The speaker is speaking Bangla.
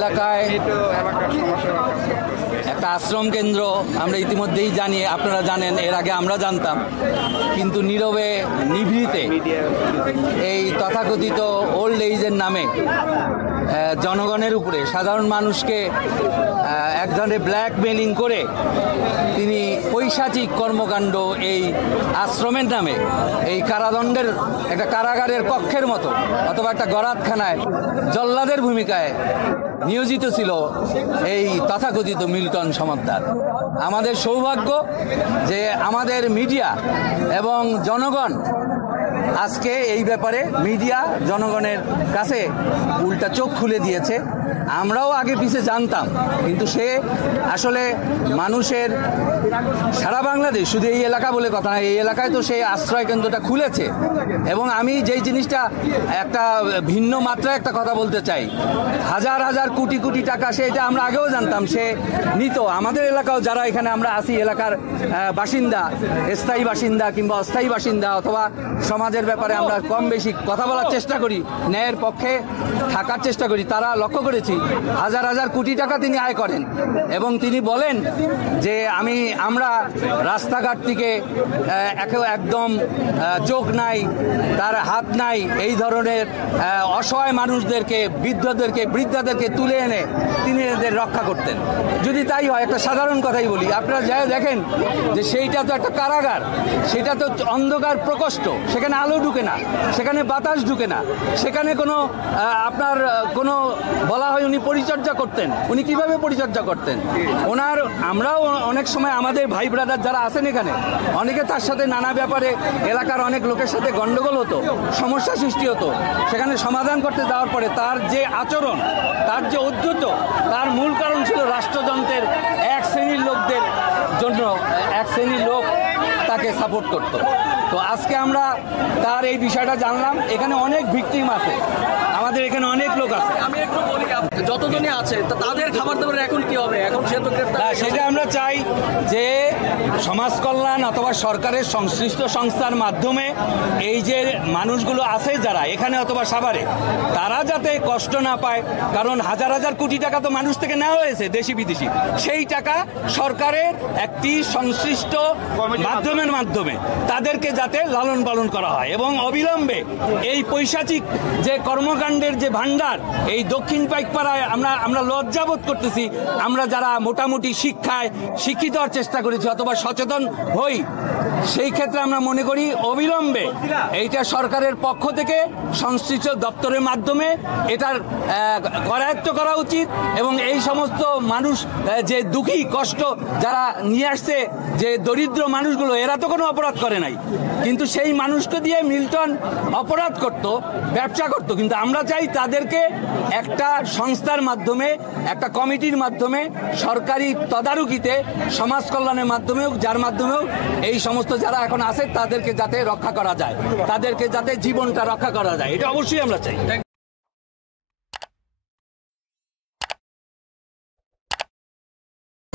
এলাকায় একটা আশ্রম কেন্দ্র আমরা ইতিমধ্যেই জানি, আপনারা জানেন, এর আগে আমরা জানতাম, কিন্তু নীরবে নিভৃতে এই তথাকথিত ওল্ড এইজের নামে জনগণের উপরে, সাধারণ মানুষকে এক ধরনের ব্ল্যাকমেলিং করে তিনি পৈশাচিক কর্মকাণ্ড এই আশ্রমের নামে, এই কারাদণ্ডের একটা কারাগারের কক্ষের মতো অথবা একটা গরাতখানায় জল্লাদের ভূমিকায় নিয়োজিত ছিল এই তথাকথিত মিল্টন সমাদ্দার। আমাদের সৌভাগ্য যে আমাদের মিডিয়া এবং জনগণ আজকে এই ব্যাপারে মিডিয়া জনগণের কাছে উল্টা চোখ খুলে দিয়েছে। আমরাও আগে পিছে জানতাম, কিন্তু সে আসলে মানুষের সারা বাংলাদেশ, শুধু এই এলাকা বলে কথা না, এই এলাকায় তো সেই আশ্রয় কেন্দ্রটা খুলেছে। এবং আমি যেই জিনিসটা একটা ভিন্ন মাত্রায় একটা কথা বলতে চাই, হাজার হাজার কোটি কোটি টাকা সে, এটা আমরা আগেও জানতাম, সে নিত। আমাদের এলাকাও যারা এখানে আমরা আছি, এলাকার বাসিন্দা, স্থায়ী বাসিন্দা কিংবা অস্থায়ী বাসিন্দা অথবা সমাজের ব্যাপারে আমরা কম বেশি কথা বলার চেষ্টা করি, ন্যায়ের পক্ষে থাকার চেষ্টা করি, তারা লক্ষ্য করেছি হাজার হাজার কোটি টাকা তিনি আয় করেন। এবং তিনি বলেন যে আমরা রাস্তাঘাট থেকে একদম চোখ নাই, তার হাত নাই, এই ধরনের অসহায় মানুষদেরকে, বৃদ্ধাদেরকে তুলে এনে তিনি এদের রক্ষা করতেন। যদি তাই হয়, একটা সাধারণ কথাই বলি, আপনারা যাই দেখেন যে সেইটা তো একটা কারাগার, সেটা তো অন্ধকার প্রকোষ্ঠ, সেখানে আলো ঢুকে না, সেখানে বাতাস ঢুকে না, সেখানে কোনো আপনার কোনো বলা হয় উনি পরিচর্যা করতেন। উনি কিভাবে পরিচর্যা করতেন? আমরাও অনেক সময় আমাদের ভাই ব্রাদার যারা আছেন এখানে, অনেকে তার সাথে নানা ব্যাপারে এলাকার অনেক লোকের সাথে গন্ডগোল হতো, সমস্যা সৃষ্টি হতো। সেখানে সমাধান করতে যাওয়ার পরে তার যে আচরণ, তার যে ঔদ্ধত্য, তার মূল কারণ ছিল রাষ্ট্রযন্ত্রের এক শ্রেণীর লোকদের জন্য, এক শ্রেণীর লোক তাকে সাপোর্ট করত। তো আজকে আমরা তার এই বিষয়টা জানলাম। এখানে অনেক ভিকটিম আছে, আমাদের এখানে অনেক লোক আছে। আমি একটু বলি, যতজনই আছে তাদের খাবার দাবার এখন কি হবে? এখন সে তো সেটা আমরা চাই যে সমাজ কল্যাণ অথবা সরকারের সংশ্লিষ্ট সংস্থার মাধ্যমে এই যে মানুষগুলো আছে যারা এখানে অথবা সাভারে, তারা যাতে কষ্ট না পায়। কারণ হাজার হাজার কোটি টাকা তো মানুষ থেকে নেওয়া হয়েছে, দেশি বিদেশি। সেই টাকা সরকারের একটি সংশ্লিষ্ট মাধ্যমে তাদেরকে যাতে লালন পালন করা হয় এবং অবিলম্বে এই পৈশাচিক যে কর্মকাণ্ডের যে ভান্ডার, এই দক্ষিণ পাইকপাড়ায় আমরা লজ্জাবোধ করতেছি। আমরা যারা মোটামুটি শিক্ষায় শিক্ষিত হওয়ার চেষ্টা করেছি অথবা সচেতন হই, সেই ক্ষেত্রে আমরা মনে করি অবিলম্বে এইটা সরকারের পক্ষ থেকে সংশ্লিষ্ট দপ্তরের মাধ্যমে এটার করায়ত্ত করা উচিত। এবং এই সমস্ত মানুষ যে দুঃখী কষ্ট যারা নিয়ে আসছে, যে দরিদ্র মানুষগুলো, এরা তো কোনো অপরাধ করে নাই, কিন্তু সেই মানুষকে দিয়ে মিল্টন অপরাধ করত, ব্যবসা করত। কিন্তু আমরা চাই তাদেরকে একটা সংস্থার মাধ্যমে, একটা কমিটির মাধ্যমে, সরকারি তদারকিতে, সমাজ কল্যাণের মাধ্যমেও, যার মাধ্যমেও এই সমস্ত যারা এখন আছে তাদেরকে যাতে রক্ষা করা যায়, তাদেরকে যাতে জীবনটা রক্ষা করা যায়, এটা অবশ্যই আমরা চাই।